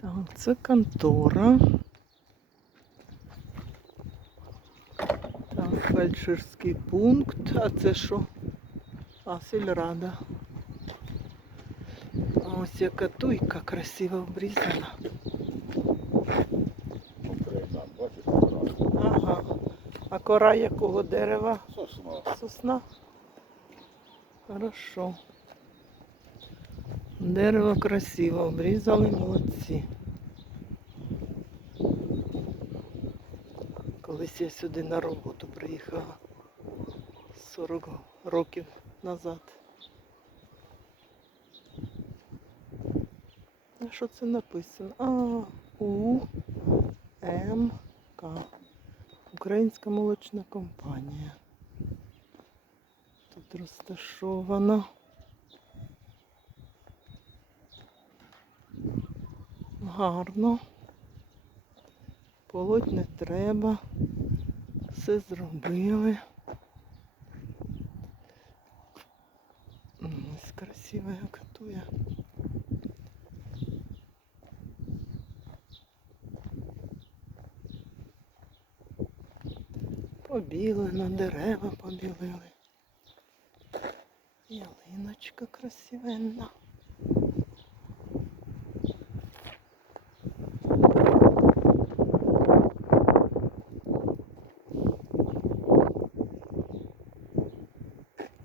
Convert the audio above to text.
Так, це контора. Так, фельдшерський пункт. А це що? А, сільрада. Ось яка туйка красиво обрізана. Ага. А кора якого дерева? Сосна. Сосна. Хорошо. Дерево красиво обрізали, молодці. Колись я сюди на роботу приїхала 40 років назад. А що це написано? А, У М К. Українська молочна компанія. Тут розташована. Гарно. Полоть не треба. Все зробили. Ось красива яка туя. Побілено, дерева побілили. Ялиночка красивенна.